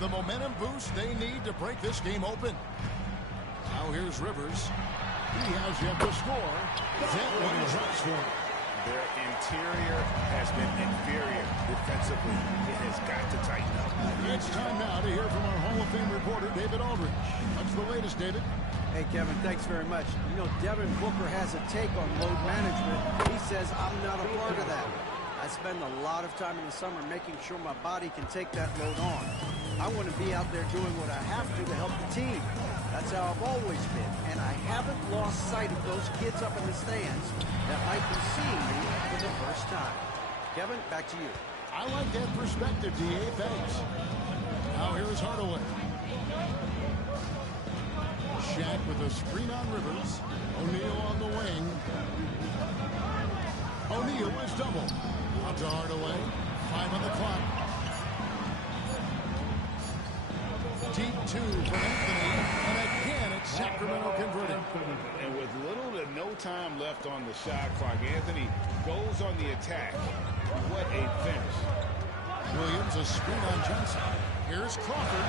the momentum boost they need to break this game open. Now here's Rivers. He has yet to score. That one is up for him. Their interior has been inferior defensively. It has got to tighten up. It's time now to hear from our Hall of Fame reporter, David Aldridge. What's the latest, David? Hey, Kevin, thanks very much. You know, Devin Booker has a take on load management. He says I'm not a part of that. I spend a lot of time in the summer making sure my body can take that load on. I want to be out there doing what I have to help the team. That's how I've always been, and I haven't lost sight of those kids up in the stands that might be seeing me for the first time. Kevin, back to you. I like that perspective, D.A. Thanks. Now here's Hardaway. Shaq with a screen on Rivers. O'Neal on the wing. O'Neal is double. Out to Hardaway. 5 on the clock. Deep 2 for Anthony. And again, it's Sacramento converting. And with little to no time left on the shot clock, Anthony goes on the attack. What a finish. Williams, a screen on Johnson. Here's Crawford.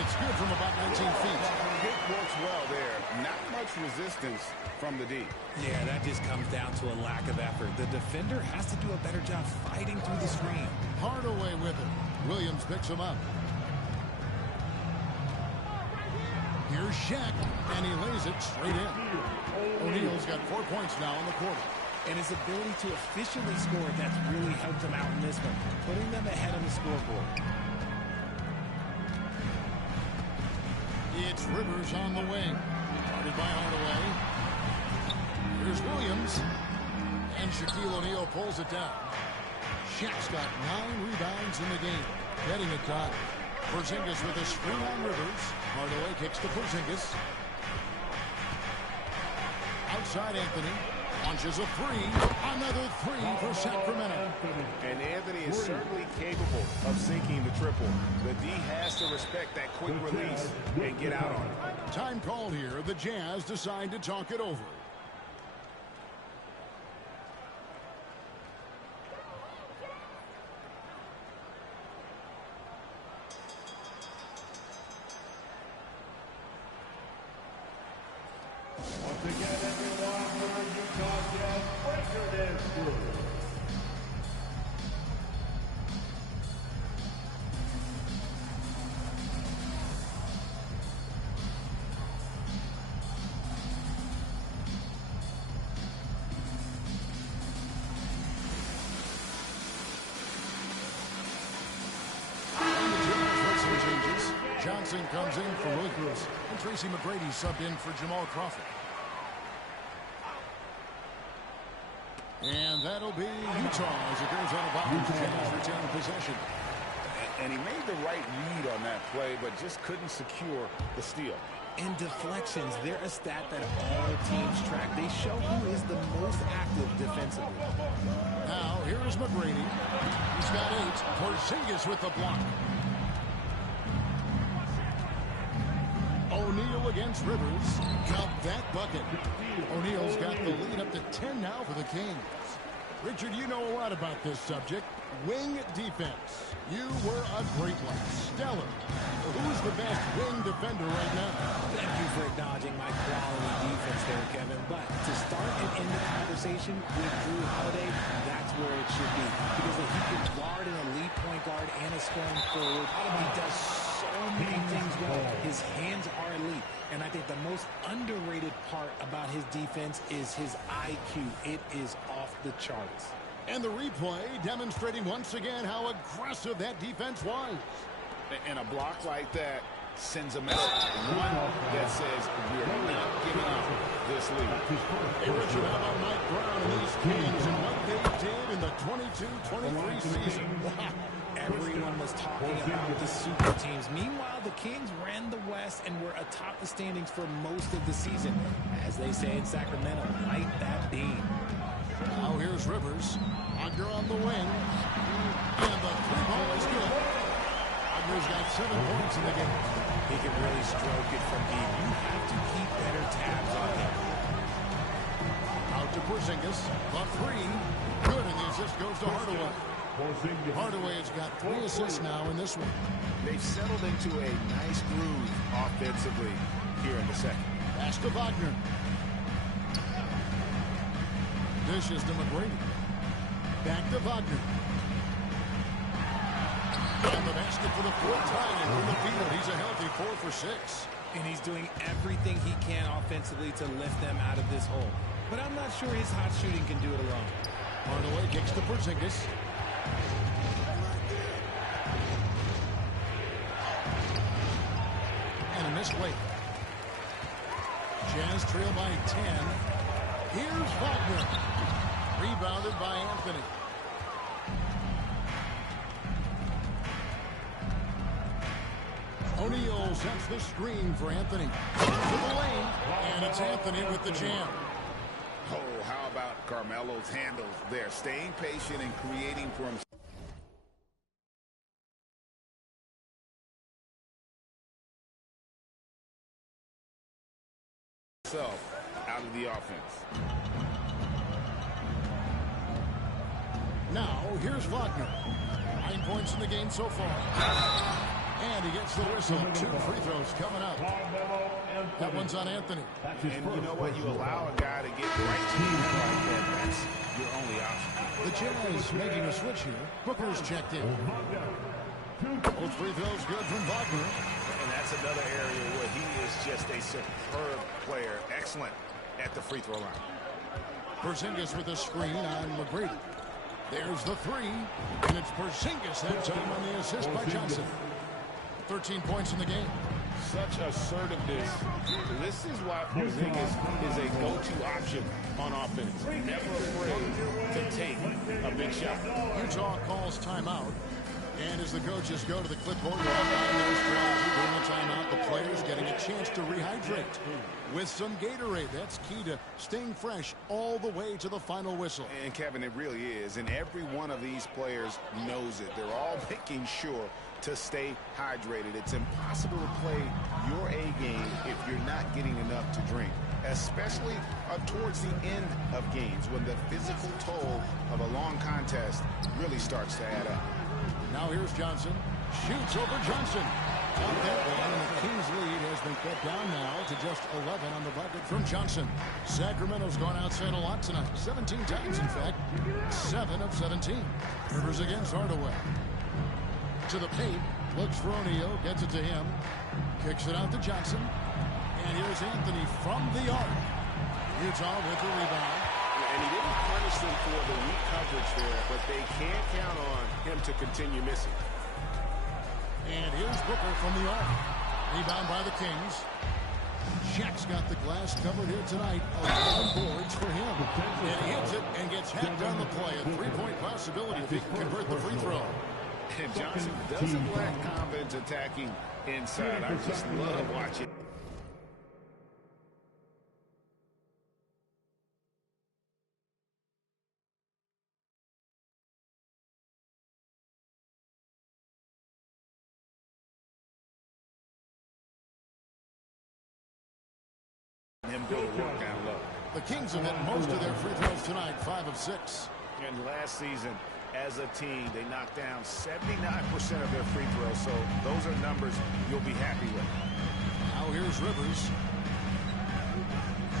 It's good from about 19 feet. It works well there. Not much resistance from the D. Yeah, that just comes down to a lack of effort. The defender has to do a better job fighting through the screen. Hardaway with it. Williams picks him up. Here's Shaq, and he lays it straight in. O'Neal's got 4 points now in the quarter. And his ability to efficiently score, that's really helped him out in this one, putting them ahead on the scoreboard. It's Rivers on the wing. Guarded by Hardaway. Here's Williams. And Shaquille O'Neal pulls it down. Shaq's got 9 rebounds in the game. Getting it done. Porzingis with a screen on Rivers. Hardaway kicks to Porzingis. Outside Anthony. Launches a 3. Another 3 for Sacramento. And Anthony is certainly capable of sinking the triple. The D has to respect that quick release and get out on it. Time called here. The Jazz decide to talk it over. Once again, everyone, for Utah Jazz Breaker Dance Group. Johnson comes in for Williams, and Tracy McGrady subbed in for Jamal Crawford. And that'll be Utah as it goes out of bounds. Jazz retain possession. And he made the right read on that play, but just couldn't secure the steal. And deflections, they're a stat that all teams track. They show who is the most active defensively. Now, here is McGrady. He's got 8. Porzingis with the block. O'Neal against Rivers. Count that bucket. O'Neal's got the lead up to 10 now for the Kings. Richard, you know a lot about this subject. Wing defense. You were a great one. Stellar. Who's the best wing defender right now? Thank you for acknowledging my quality defense there, Kevin. But to start and end the conversation with Drew Holiday, that's where it should be. Because if he can guard an elite point guard and a scoring forward, he does so many things well. His hands are elite. And I think the most underrated part about his defense is his IQ. It is off the charts. And the replay demonstrating once again how aggressive that defense was. And a block like that sends a message. One that says we're not giving up this lead. Hey, Richard, how about Mike Brown and these Kings and what they did in the 22-23 season? Wow. Everyone was talking about the super teams. Meanwhile, the Kings ran the West and were atop the standings for most of the season. As they say in Sacramento, light that beam. Now here's Rivers. Wagner on the wing. And the 3-ball is good. Wagner's got 7 points in the game. He can really stroke it from deep. You have to keep better tabs on him. Out to Porzingis. The 3. Good, and the assist goes to Hardaway. Hardaway has got 3 assists now in this one. They've settled into a nice groove offensively here in the second. Pass to Wagner. Dishes to McGrady. Back to Wagner. And the basket for the 4th time from the field. He's a healthy 4 for 6. And he's doing everything he can offensively to lift them out of this hole. But I'm not sure his hot shooting can do it alone. Hardaway kicks to Porzingis. And a missed late. Jazz trail by 10. Here's Wagner. Rebounded by Anthony. O'Neal sets the screen for Anthony. To the lane. And it's Anthony with the jam. Oh, how about Carmelo's handles there? Staying patient and creating for himself out of the offense. Now, here's Wagner. 9 points in the game so far. And he gets the whistle. 2 free throws coming up. That one's on Anthony. And you know what? You allow a guy to get right to you like that. That's your only option. The Jazz making a switch here. Booker's checked in. Both free throws good from Wagner. And that's another area where he is just a superb player. Excellent at the free throw line. Porzingis with a screen on McGrady. There's the 3. And it's Porzingis that time on the assist by Johnson. 13 points in the game. Such assertiveness. This is why Porzingis is a go-to option on offense. Never afraid to take a big shot. Utah calls timeout. And as the coaches go to the clipboard, they're outlining their strategy during the timeout. The players getting a chance to rehydrate with some Gatorade. That's key to staying fresh all the way to the final whistle. And Kevin, it really is. And every one of these players knows it. They're all making sure to stay hydrated. It's impossible to play your A game if you're not getting enough to drink, especially towards the end of games when the physical toll of a long contest really starts to add up. Now here's Johnson. Shoots over Johnson. Got that one, and the Kings lead has been cut down now to just 11 on the bucket from Johnson. Sacramento's gone outside a lot tonight. 17 times, in fact. 7 of 17. Rivers against Hardaway. To the paint, looks for O'Neal, gets it to him, kicks it out to Johnson, and here's Anthony from the arc. Utah with the rebound. And he didn't punish them for the weak coverage there, but they can't count on him to continue missing. And here's Booker from the arc. Rebound by the Kings. Shaq's got the glass covered here tonight. 11 boards for him. And he hits it and gets hacked on the play. A 3-point possibility if he can convert the free throw. And Johnson doesn't lack confidence attacking inside. I just love watching him go to work down low. The Kings have hit most of their free throws tonight, 5 of 6. And last season, as a team, they knocked down 79% of their free throws, so those are numbers you'll be happy with. Now here's Rivers.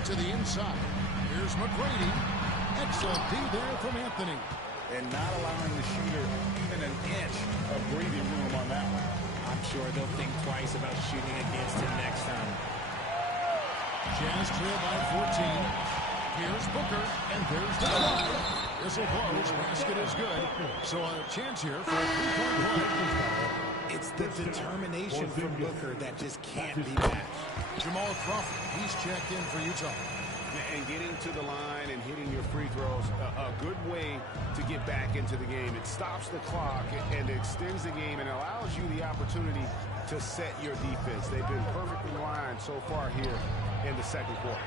To the inside. Here's McGrady. Excellent D there from Anthony. And not allowing the shooter even an inch of breathing room on that one. I'm sure they'll think twice about shooting against him next time. Jazz trail by 14. Here's Booker, and there's the drive. This will close. Basket is good. So a chance here for a 3-point play. It's the determination from Booker that just can't be matched. Jamal Crawford, he's checked in for Utah. And getting to the line and hitting your free throws, a good way to get back into the game. It stops the clock and extends the game and allows you the opportunity to set your defense. They've been perfectly lined so far here in the second quarter.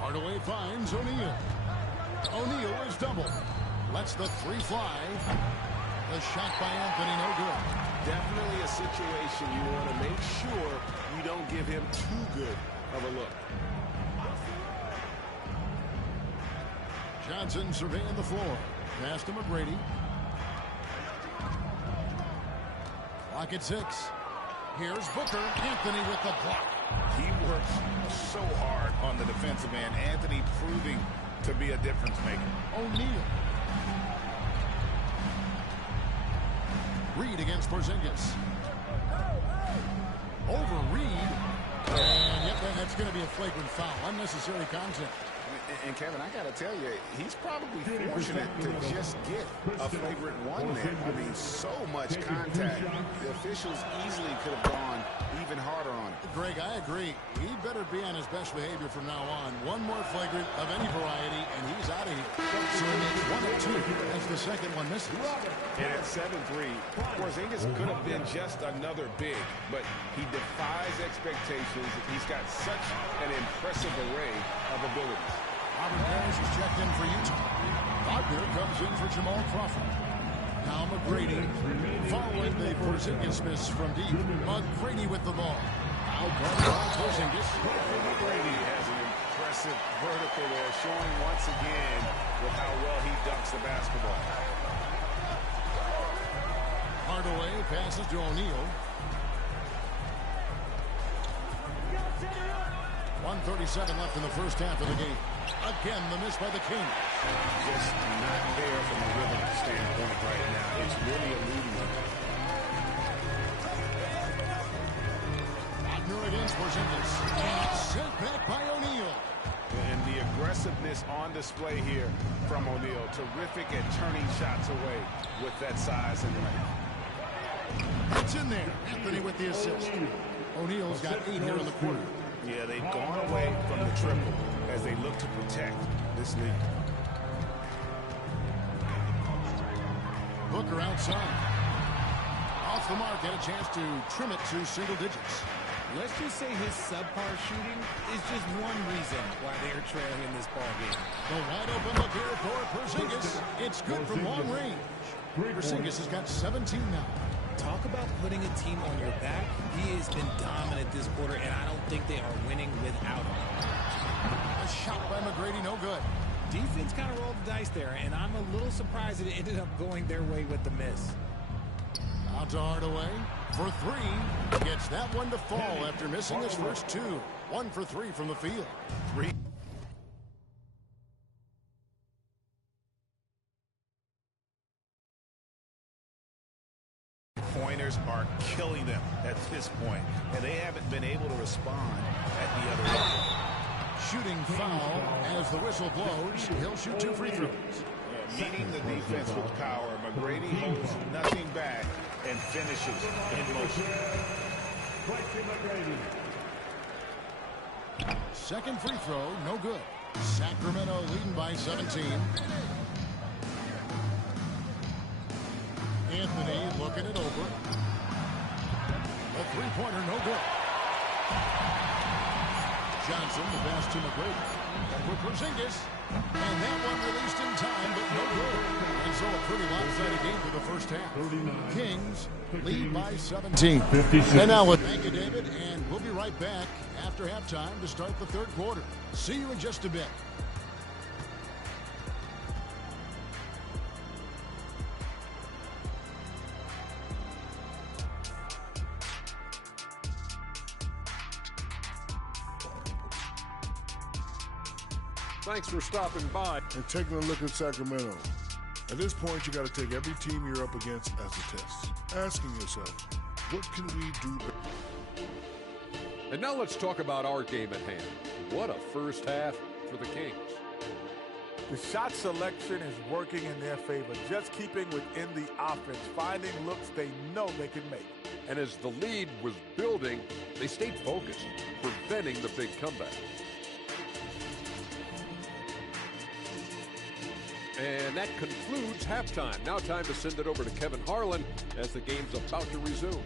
Hardaway finds O'Neal. O'Neal is double. Lets the 3 fly. The shot by Anthony, no good. Definitely a situation you want to make sure you don't give him too good of a look. Johnson surveying the floor. Pass to McGrady. Clock at 6. Here's Booker. Anthony with the block. He works so hard on the defensive end. Anthony proving to be a difference maker. O'Neal. Reed against Porzingis. Over Reed. And yep, that's going to be a flagrant foul. Unnecessary contact. And Kevin, I got to tell you, he's probably fortunate to just get a flagrant one there. I mean, so much contact. The officials easily could have gone even harder on it. Greg, I agree. He'd better be on his best behavior from now on. One more flagrant of any variety, and he's out of here. So he makes 1 of 2 as the second one misses. And at 7-3, Porzingis could have been just another big, but he defies expectations. He's got such an impressive array of abilities. Robert Parrish is checked in for Utah. Wagner comes in for Jamal Crawford. Now McGrady following the Porzingis miss from deep. McGrady with the ball. Now guarded by Porzingis. McGrady has an impressive vertical there, showing once again with how well he dunks the basketball. Hardaway passes to O'Neal. 1:37 left in the first half of the game. Again, the miss by the Kings. Just not there from a rhythm standpoint right now. It's really eluding him. Wagner against Porzingis. And sent back by O'Neal. And the aggressiveness on display here from O'Neal. Terrific at turning shots away with that size and length. It's in there. Anthony with the assist. O'Neal's got 8 here in the quarter. Yeah, they've gone away from the triple as they look to protect this lead. Booker outside. Off the mark, get a chance to trim it to single digits. Let's just say his subpar shooting is just one reason why they're trailing in this ballgame. The wide open look here for Porzingis. It's good from long range. Porzingis has got 17 now. Talk about putting a team on your back. He has been dominant this quarter, and I don't think they are winning without him. A shot by McGrady, no good. Defense kind of rolled the dice there, and I'm a little surprised that it ended up going their way with the miss. Out to Hardaway for 3. Gets that one to fall after missing his first 2. 1 for 3 from the field. 3. Pointers are killing them at this point, and they haven't been able to respond at the other end. Shooting foul as the whistle blows. He'll shoot 2 free throws. Meeting the defense with power. McGrady holds nothing back and finishes in motion. Second free throw, no good. Sacramento leading by 17. Anthony looking it over. A three-pointer, no good. Johnson, the pass to McGrady. For Porzingis. And that one released in time, but no good. And so a pretty lopsided game for the first half. Kings lead by 17. And now with thank you, David, and we'll be right back after halftime to start the third quarter. See you in just a bit. Thanks for stopping by and taking a look at Sacramento. At this point, you got to take every team you're up against as a test, asking yourself, what can we do better? And now let's talk about our game at hand. What a first half for the Kings. The shot selection is working in their favor, just keeping within the offense, finding looks they know they can make. And as the lead was building, they stayed focused, preventing the big comeback. And that concludes halftime. Now time to send it over to Kevin Harlan as the game's about to resume.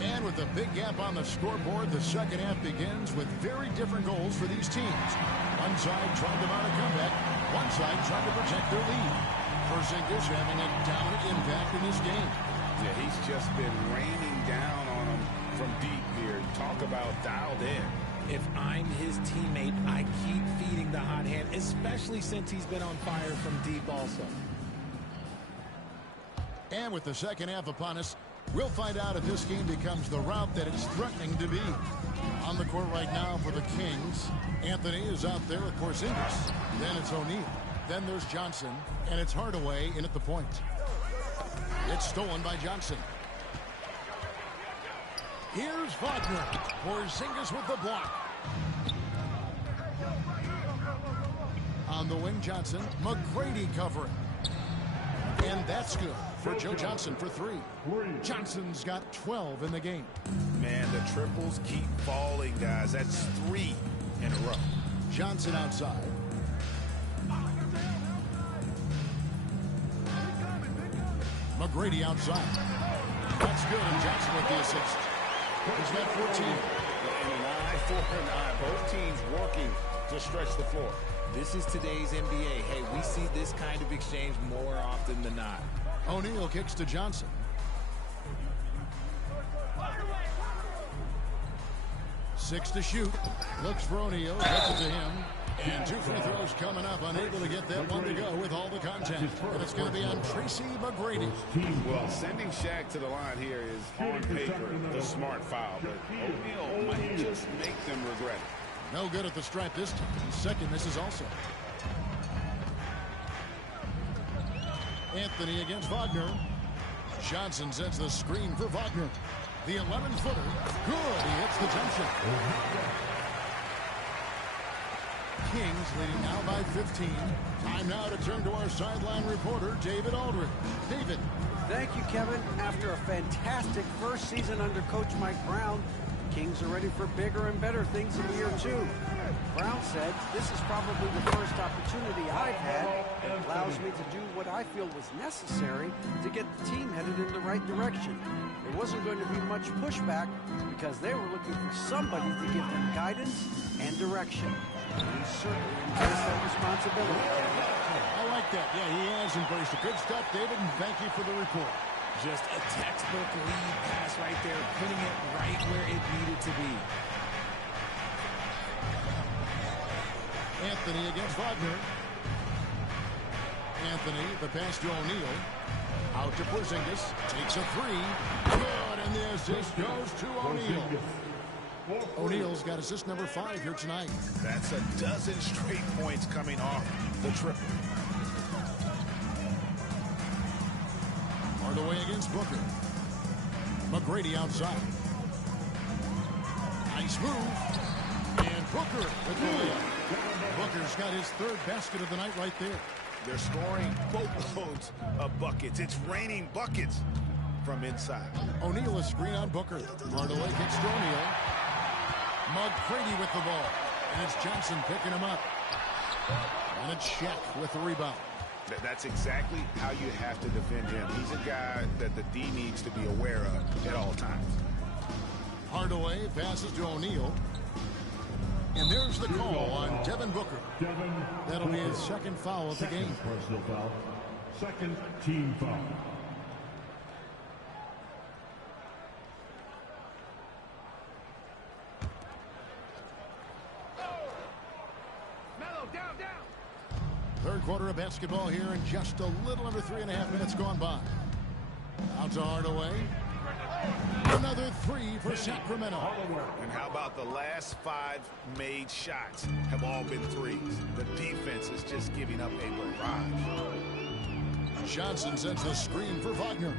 And with a big gap on the scoreboard, the second half begins with very different goals for these teams. One side trying to mount a comeback, one side trying to protect their lead. Porzingis having a dominant impact in this game. Yeah, he's just been raining down on them from deep here. Talk about dialed in. If I'm his teammate, I keep feeding the hot hand, especially since he's been on fire from deep also. And with the second half upon us, we'll find out if this game becomes the route that it's threatening to be. On the court right now for the Kings, Anthony is out there with Porzingis. Then it's O'Neal. Then there's Johnson, and it's Hardaway in at the point. It's stolen by Johnson. Here's Wagner. Porzingis with the block. On the wing, Johnson. McGrady covering. And that's good for Joe Johnson for 3. Johnson's got 12 in the game. Man, the triples keep falling, guys. That's 3 in a row. Johnson outside. McGrady outside. That's good, and Johnson with the assist. He's got 14. And an eye for an eye. Both teams working to stretch the floor. This is today's NBA. Hey, we see this kind of exchange more often than not. O'Neal kicks to Johnson. Six to shoot. Looks for O'Neal. Gets it to him. And 2 free throws coming up. Unable to get that one to go with all the contact. And it's going to be on Tracy McGrady. Well, sending Shaq to the line here is on paper the smart foul. But O'Neal might just make them regret it. No good at the stripe this time. Second misses also. Anthony against Wagner. Johnson sets the screen for Wagner. The 11-footer. Good. He hits the jump shot. Kings leading now by 15. Time now to turn to our sideline reporter, David Aldridge. David. Thank you, Kevin. After a fantastic first season under Coach Mike Brown, the Kings are ready for bigger and better things in year 2. Brown said, "This is probably the first opportunity I've had that allows me to do what I feel was necessary to get the team headed in the right direction. There wasn't going to be much pushback because they were looking for somebody to give them guidance and direction. And he certainly embraced that responsibility." I like that. Yeah, he has embraced it. Good stuff, David, and thank you for the report. Just a textbook lead pass right there, putting it right where it needed to be. Anthony against Wagner. Anthony, the pass to O'Neal. Out to Porzingis. Takes a 3. Good, and the assist goes to O'Neal. O'Neal's got assist number 5 here tonight. That's a dozen straight points coming off the triple. Hardaway against Booker. McGrady outside. Nice move. And Booker with the layup. Booker's got his 3rd basket of the night right there. They're scoring boatloads of buckets. It's raining buckets from inside. O'Neal a screen on Booker. Hardaway gets to O'Neal. McGrady with the ball. And it's Johnson picking him up. And it's Shaq with the rebound. That's exactly how you have to defend him. He's a guy that the D needs to be aware of at all times. Hardaway passes to O'Neal. And there's the call on Devin Booker. That'll be his 2nd foul of the game. Personal foul. 2nd team foul. Third quarter of basketball here, and just a little under 3.5 minutes gone by. Out to Hardaway. Another 3 for Sacramento. And how about the last 5 made shots have all been threes? The defense is just giving up a barrage. Johnson sends the screen for Wagner.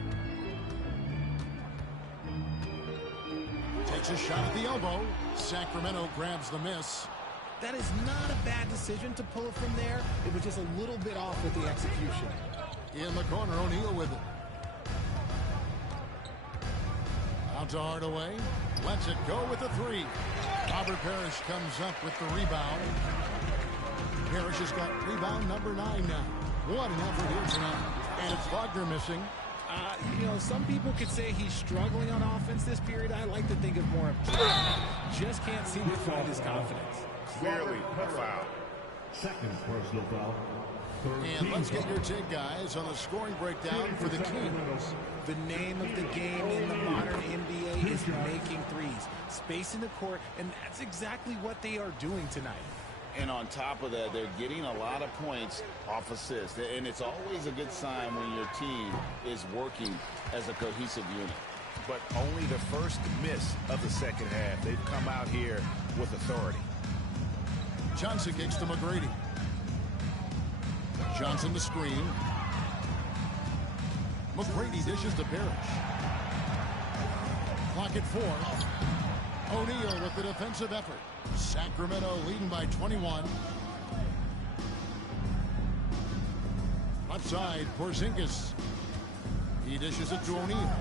Takes a shot at the elbow. Sacramento grabs the miss. That is not a bad decision to pull it from there. It was just a little bit off with the execution. In the corner, O'Neal with it. Out to Hardaway. Lets it go with the 3. Robert Parrish comes up with the rebound. Parrish has got rebound number 9 now. What an effort here tonight. And it's Wagner missing. You know, some people could say he's struggling on offense this period. I like to think of more of just can't seem to find his confidence. Clearly a foul. 2nd personal foul. And let's get your take, guys, on the scoring breakdown for the Kings. The name of the game in the modern NBA is making threes, spacing the court, and that's exactly what they are doing tonight. And on top of that, they're getting a lot of points off assists. And it's always a good sign when your team is working as a cohesive unit. But only the first miss of the second half. They've come out here with authority. Johnson kicks to McGrady. Johnson the screen. McGrady dishes to Parrish. Clock at 4. O'Neal with the defensive effort. Sacramento leading by 21. Left side, Porzingis. He dishes it to O'Neal.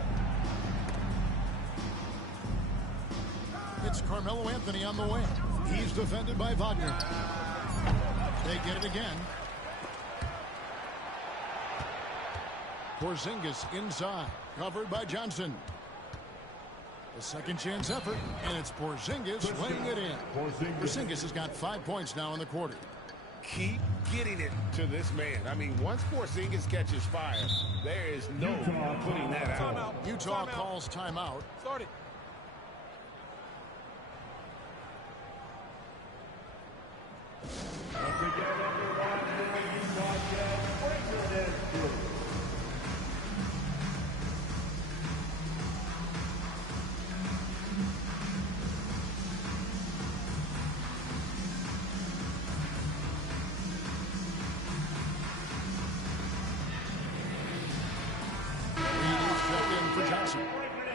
It's Carmelo Anthony on the way. He's defended by Wagner. They get it again. Porzingis inside, covered by Johnson. A second chance effort, and it's Porzingis laying it in. Porzingis has got 5 points now in the quarter. Keep getting it to this man. I mean, once Porzingis catches fire, there is no putting that out. Utah calls timeout. Start it.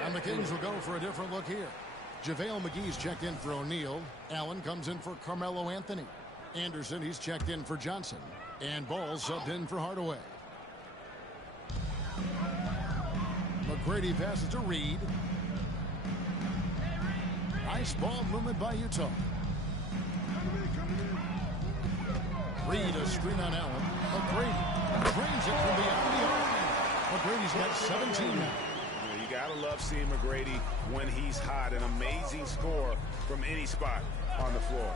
And the Kings will go for a different look here. JaVale McGee's checked in for O'Neal. Allen comes in for Carmelo Anthony. Anderson, he's checked in for Johnson. And Ball subbed in for Hardaway. McGrady passes to Reed. Nice ball movement by Utah. Reed, a screen on Allen. McGrady drains it from beyond the arc. McGrady's got 17 now. You gotta love seeing McGrady when he's hot. An amazing score from any spot on the floor.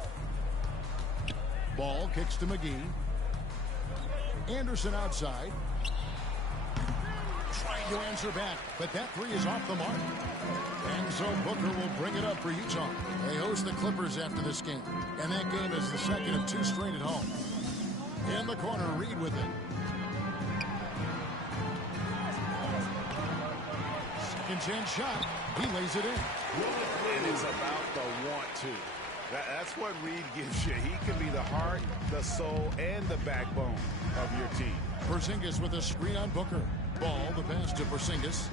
Ball kicks to McGee. Anderson outside. Trying to answer back, but that three is off the mark. And so Booker will bring it up for Utah. They host the Clippers after this game. And that game is the second of 2 straight at home. In the corner, Reed with it. Second chance shot. He lays it in. And it's about the want to. That's what Reed gives you. He can be the heart, the soul, and the backbone of your team. Porzingis with a screen on Booker. Ball, the pass to Porzingis.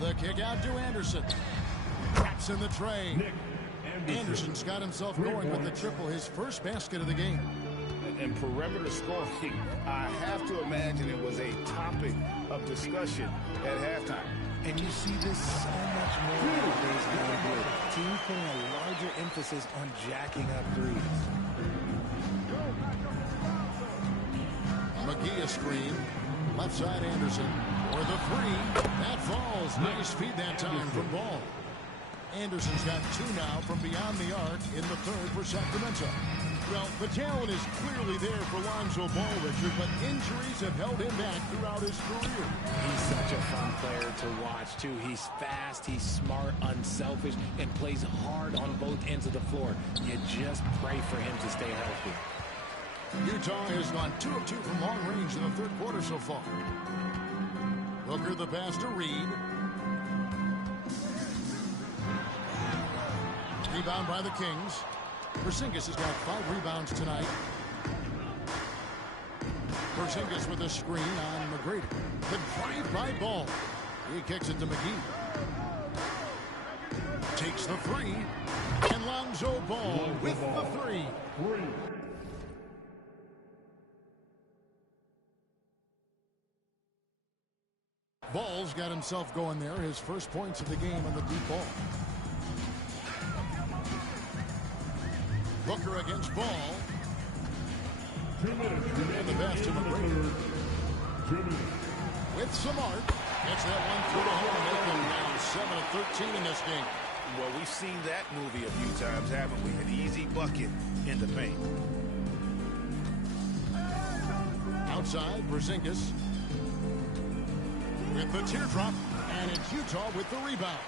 The kick out to Anderson. Traps in the tray. Anderson's got himself going with the triple, his first basket of the game. And perimeter scoring, I have to imagine it was a topic of discussion at halftime. And you see this so much more nowadays in the NBA. Teams putting a larger emphasis on jacking up threes. McGee a screen. Left side Anderson. Or the three. That falls. Nice feed that time from Ball. Anderson's got 2 now from beyond the arc in the third for Sacramento. Well, the talent is clearly there for Lonzo Ball, Richard, but injuries have held him back throughout his career. He's such a fun player to watch, too. He's fast, he's smart, unselfish, and plays hard on both ends of the floor. You just pray for him to stay healthy. Utah has gone 2 of 2 from long range in the third quarter so far. Booker the pass to Reed. Rebound by the Kings. Porzingis has got 5 rebounds tonight. Porzingis with a screen on McGrady. The drive by Ball. He kicks it to McGee. Takes the 3. And Lonzo Ball with the 3. Ball's got himself going there. His first points of the game on the deep ball. Booker against Ball. And the pass to McGrady. With some art. Gets that one through the hole. Make them down 7 of 13 in this game. Well, we've seen that movie a few times, haven't we? An easy bucket in the paint. Outside, Porzingis with the teardrop, and it's Utah with the rebound.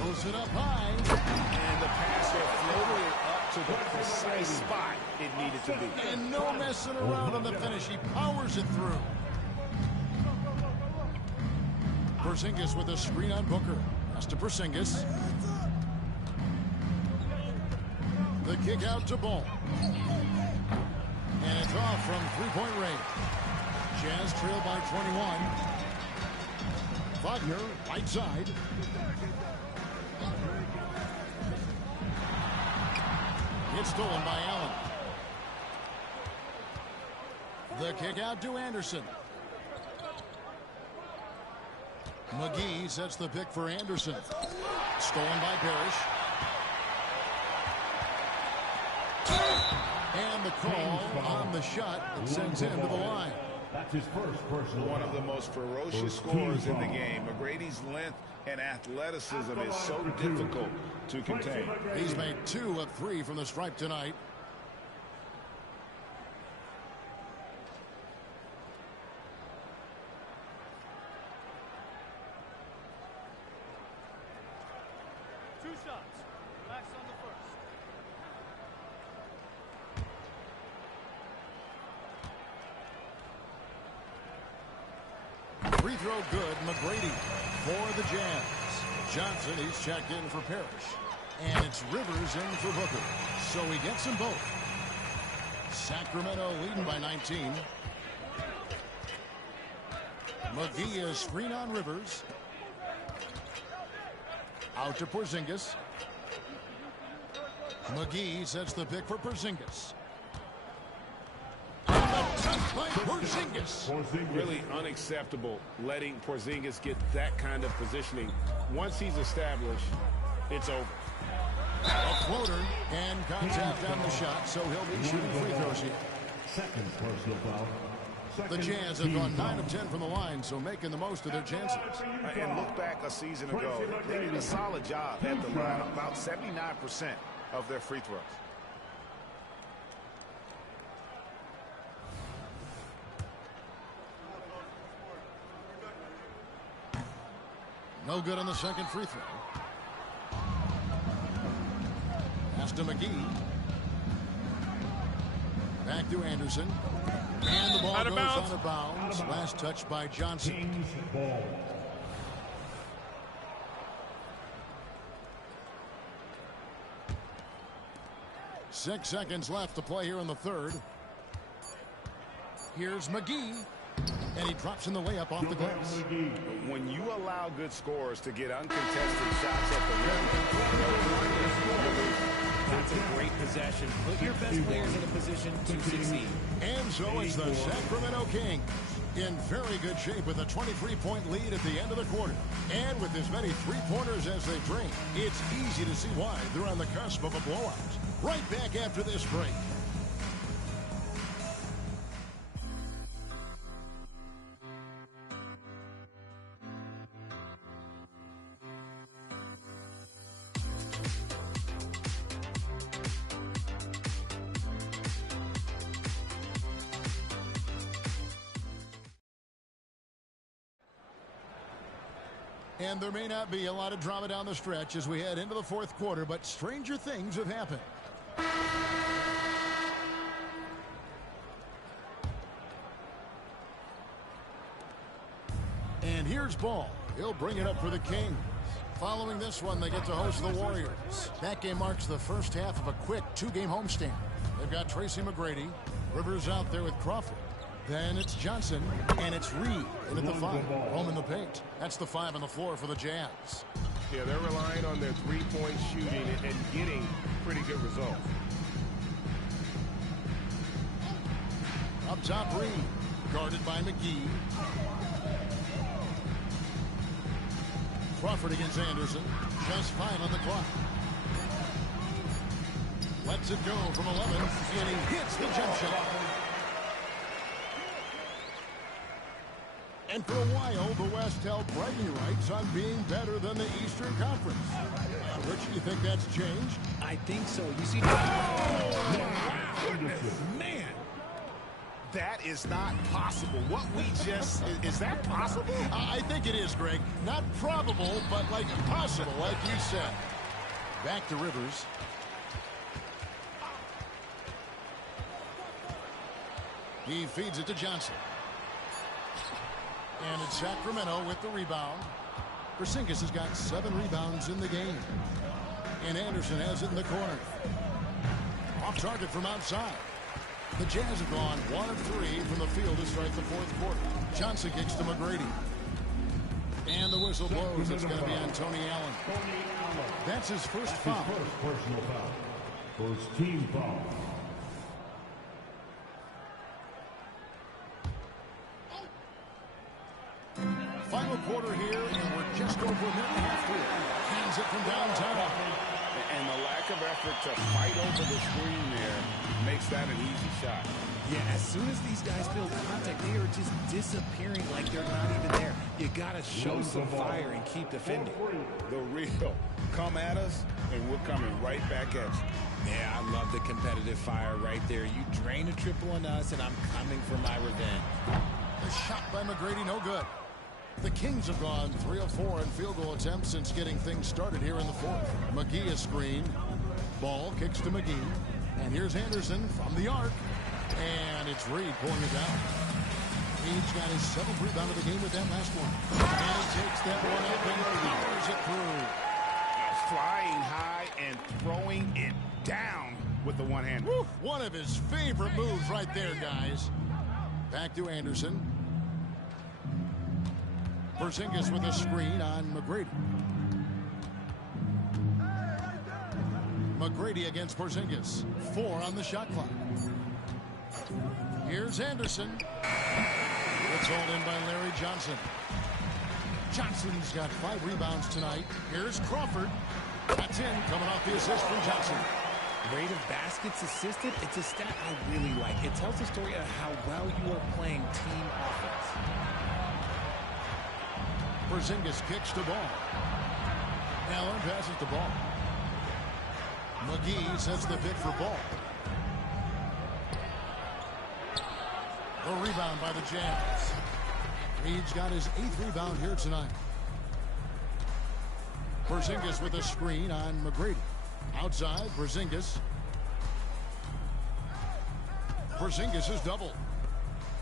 Pulls it up high. And the passer floated it up to the precise spot it needed to be. And no messing around on the finish. He powers it through. Porzingis with a screen on Booker. Pass to Porzingis. The kick out to Ball. And it's off from three-point range. Jazz trail by 21. Wagner, right side. It's stolen by Allen. The kick out to Anderson. McGee sets the pick for Anderson. Stolen by Parrish. And the call on the shot that sends him to the line. That's his first personal. One of the most ferocious scorers in the game. McGrady's length and athleticism is so difficult to contain. He's made 2 of 3 from the stripe tonight. Two shots. Max on the first. Free throw good. McGrady for the Jazz. Johnson, he's checked in for Parrish. And it's Rivers in for Booker. So he gets them both. Sacramento leading by 19. McGee is screen on Rivers. Out to Porzingis. McGee sets the pick for Porzingis. Touched by Porzingis. Really unacceptable letting Porzingis get that kind of positioning. Once he's established, it's over. A floater and contact on the shot, so he'll be shooting free throws here. Second personal foul. The Jazz have gone 9 of 10 from the line, so making the most of their chances. And look back a season ago, they did a solid job at the line, about 79% of their free throws. No good on the second free throw. Pass to McGee. Back to Anderson. And the ball goes out of bounds. Last touch by Johnson. Kings ball. Six seconds left to play here in the third. Here's McGee. And he drops in the layup off the glass. When you allow good scorers to get uncontested shots at the rim, that's a great possession. Put your best players in a position to succeed. And so it's the Sacramento Kings in very good shape with a 23-point lead at the end of the quarter. And with as many three-pointers as they bring, it's easy to see why they're on the cusp of a blowout. Right back after this break. And there may not be a lot of drama down the stretch as we head into the fourth quarter, but stranger things have happened. And here's Ball. He'll bring it up for the Kings. Following this one, they get to host the Warriors. That game marks the first half of a quick 2-game homestand. They've got Tracy McGrady. Rivers out there with Crawford. Then it's Johnson, and it's Reed in at the 5. Home in the paint. That's the 5 on the floor for the Jazz. Yeah, they're relying on their three-point shooting and getting pretty good results. Up top, Reed. Guarded by McGee. Crawford against Anderson. Just 5 on the clock. Lets it go from 11, and he hits the jump shot. And for a while, the West held bragging rights on being better than the Eastern Conference. Rich, you think that's changed? I think so. You see... Oh, man! That is not possible. What we just... Is that possible? I think it is, Greg. Not probable, but like possible, like you said. Back to Rivers. He feeds it to Johnson. And it's Sacramento with the rebound. Porzingis has got 7 rebounds in the game. And Anderson has it in the corner. Off target from outside. The Jazz have gone 1 of 3 from the field to start the fourth quarter. Johnson kicks to McGrady. And the whistle blows. It's going to be on Tony Allen. That's his first foul. Personal foul. First team foul. Final quarter here, and we're just over a minute and a half through. Hands it from downtown. And the lack of effort to fight over the screen there makes that an easy shot. Yeah, as soon as these guys feel contact, they are just disappearing like they're not even there. You got to show some fire and keep defending. The real. Come at us, and we're coming right back at you. Yeah, I love the competitive fire right there. You drain a triple on us, and I'm coming for my revenge. The shot by McGrady, no good. The Kings have gone 3 of 4 in field goal attempts since getting things started here in the fourth. McGee is screened. Ball kicks to McGee. And here's Anderson from the arc. And it's Reed pulling it down. Reed's got his 7th rebound of the game with that last one. And he takes that one up and powers it through. Flying high and throwing it down with the one hand. One of his favorite moves right there, guys. Back to Anderson. Porzingis with a screen on McGrady. McGrady against Porzingis. 4 on the shot clock. Here's Anderson. It's hauled in by Larry Johnson. Johnson's got 5 rebounds tonight. Here's Crawford. That's in, coming off the assist from Johnson. Rate of baskets assisted, it's a stat I really like. It tells the story of how well you are playing team offense. Porzingis kicks the ball. Allen passes the ball. McGee sets the pick for Ball. The rebound by the Jazz. Reed's got his 8th rebound here tonight. Porzingis with a screen on McGrady. Outside, Porzingis. Porzingis is double.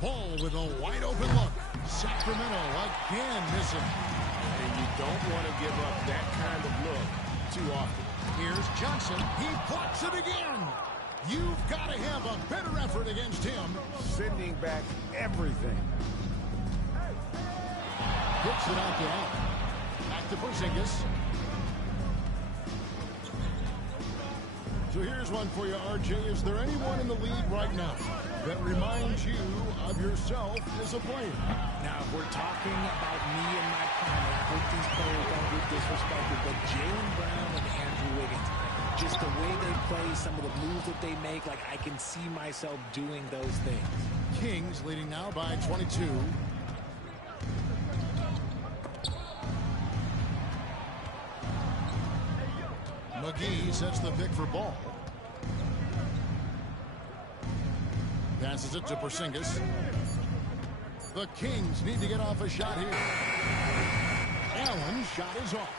Ball with a wide open look. Sacramento again missing. And you don't want to give up that kind of look too often. Here's Johnson. He blocks it again. You've got to have a better effort against him. Sending back everything. Puts it out to Allen. Back to Porzingis. So here's one for you, RJ. Is there anyone in the league right now that reminds you of yourself as a player? Now, if we're talking about me and my prime, and I hope these players don't get disrespected, but Jaylen Brown and Andrew Wiggins, just the way they play, some of the moves that they make, like I can see myself doing those things. Kings leading now by 22. McGee sets the pick for Ball. Passes it to Porzingis. The Kings need to get off a shot here. Allen's shot is off.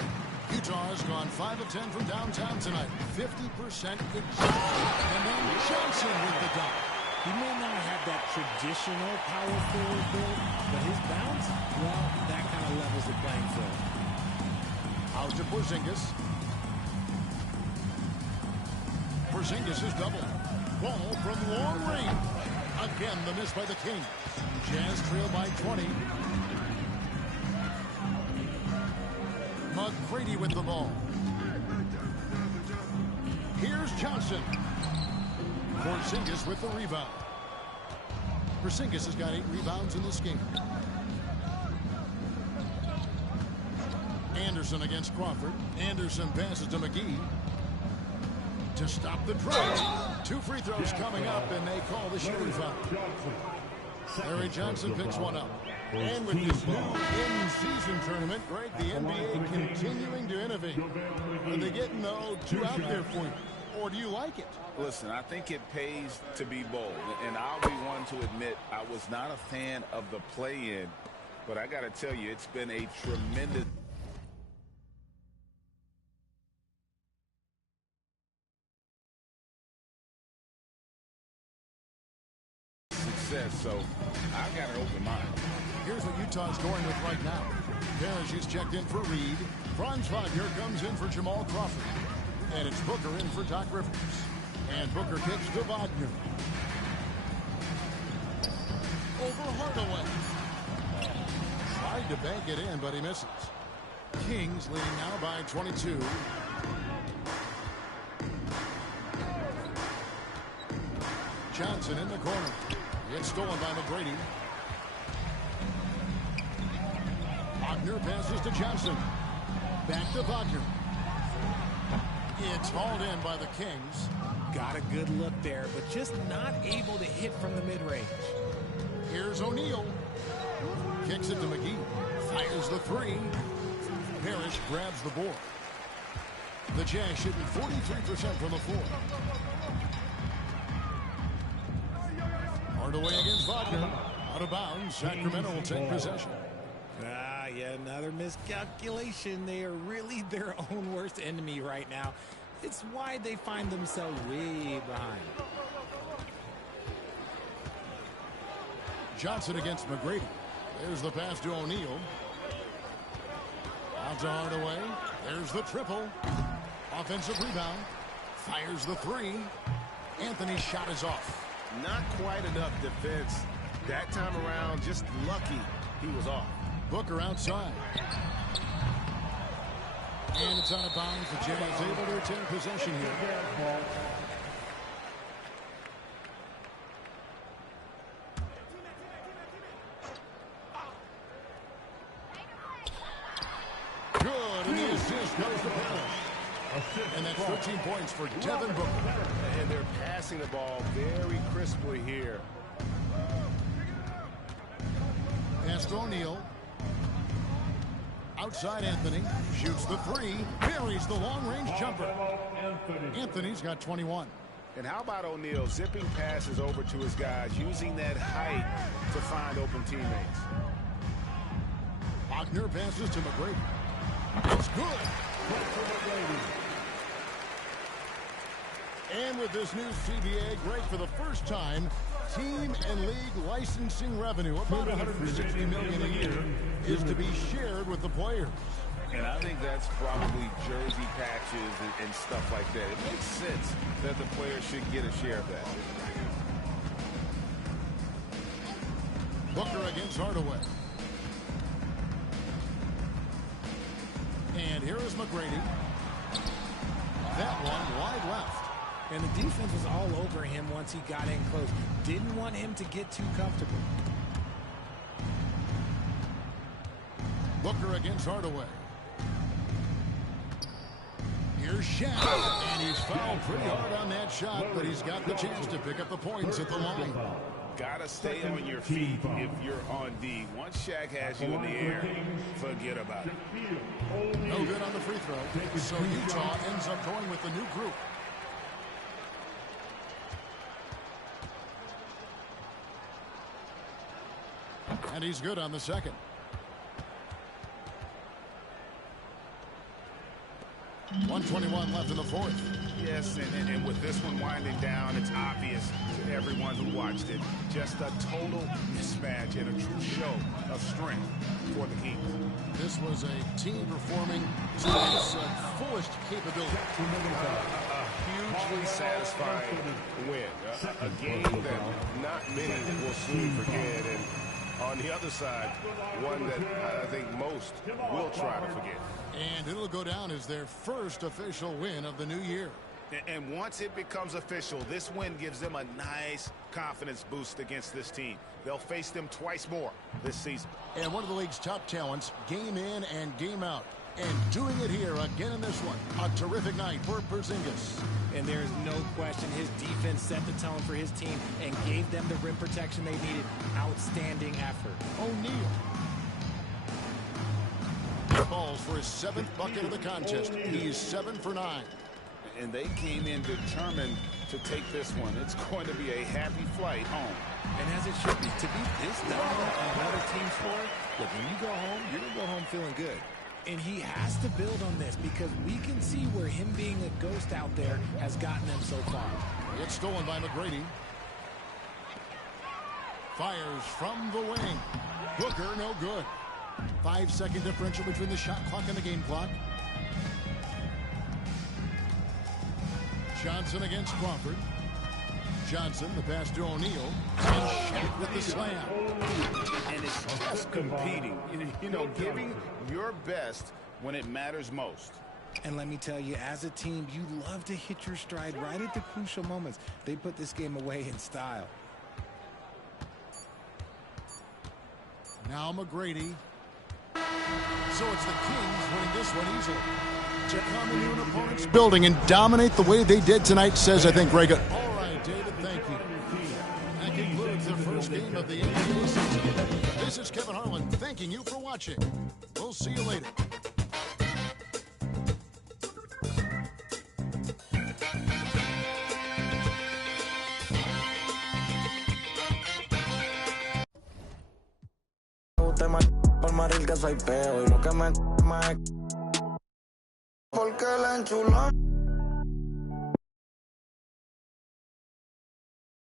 Utah has gone 5 of 10 from downtown tonight. 50% exactly. And then Johnson with the dunk. He may not have that traditional power forward build, but his bounce, well, that kind of levels the playing field. Out to Porzingis. Porzingis is double. Ball from long range. Again, the miss by the Kings. Jazz trail by 20. McGrady with the ball. Here's Johnson. Porzingis with the rebound. Porzingis has got 8 rebounds in this game. Anderson against Crawford. Anderson passes to McGee. To stop the drive. 2 free throws coming up, and they call the shooting foul. Larry Johnson picks one up. And with this new in-season tournament, Greg, the NBA continuing to innovate. Are they getting, though, too out there for you? Or do you like it? Listen, I think it pays to be bold. And I'll be one to admit I was not a fan of the play-in. But I got to tell you, it's been a tremendous success. So I've got an open mind. Here's what Utah's going with right now. Parrish is checked in for Reed. Franz Wagner comes in for Jamal Crawford. And it's Booker in for Doc Rivers. And Booker kicks to Wagner. Over Hardaway. Tried to bank it in, but he misses. Kings leading now by 22. Johnson in the corner. It's stolen by McGrady. Wagner passes to Johnson. Back to Wagner. It's hauled in by the Kings. Got a good look there, but just not able to hit from the mid-range. Here's O'Neal. Kicks it to McGee. Fires the three. Parrish grabs the board. The Jazz shooting 43% from the floor. Hardaway against Wagner. Out of bounds. Sacramento will take possession. Yeah, another miscalculation. They are really their own worst enemy right now. It's why they find themselves way behind. Johnson against McGrady. There's the pass to O'Neal. Out to Hardaway. There's the triple. Offensive rebound. Fires the three. Anthony's shot is off. Not quite enough defense that time around. Just lucky he was off. Booker outside. And it's out of bounds. The Jazz able to retain possession here. Good, and the assist goes to Parrish. And that's 13 points for Devin Booker. And they're passing the ball very crisply here. Pass to O'Neal. Outside Anthony. Shoots the three. Buries the long-range jumper. Anthony's got 21. And how about O'Neal zipping passes over to his guys, using that height to find open teammates. Wagner passes to McGrady. It's good. And with this new CBA, great for the first time, team and league licensing revenue, about $160 million a year, is to be shared with the players. And I think that's probably jersey patches and stuff like that. It makes sense that the players should get a share of that. Booker against Hardaway. And here is McGrady. That one wide left. And the defense was all over him once he got in close. Didn't want him to get too comfortable. Booker against Hardaway. Here's Shaq. And he's fouled pretty hard on that shot, but he's got the chance to pick up the points at the line. Gotta stay on your feet if you're on D. Once Shaq has you in the air, forget about it. No good on the free throw. So Utah ends up going with the new group. And he's good on the second. .121 left in the fourth. Yes, and with this one winding down, it's obvious to everyone who watched it. Just a total mismatch and a true show of strength for the Kings. This was a team performing to its fullest capability. Hugely satisfying win. A game that not many will soon forget. And on the other side, one that I think most will try to forget. And it'll go down as their first official win of the new year. And once it becomes official, this win gives them a nice confidence boost against this team. They'll face them twice more this season. And one of the league's top talents, game in and game out. And doing it here again in this one. A terrific night for Porzingis. And there is no question his defense set the tone for his team and gave them the rim protection they needed. Outstanding effort. O'Neal. Falls for his 7th bucket of the contest. He's 7 for 9. And they came in determined to take this one. It's going to be a happy flight home. And as it should be, to be this dominant on the other team's floor, look, when you go home, you're going to go home feeling good. And he has to build on this because we can see where him being a ghost out there has gotten them so far. It's stolen by McGrady. Fires from the wing. Booker, no good. 5-second differential between the shot clock and the game clock. Johnson against Crawford. Johnson, the pass to O'Neal. And Shaq with the slam. And it's just competing. You know, giving your best when it matters most. And let me tell you, as a team, you love to hit your stride right at the crucial moments. They put this game away in style. Now McGrady. So it's the Kings winning this one easily. To come into an opponent's building and dominate the way they did tonight, says, I think, Greg. All right, David, thank you. That concludes the first game of the NBA season. This is Kevin Harlan thanking you for watching. We'll see you later. Por Maril que soy peo y lo que me porque la enchuló.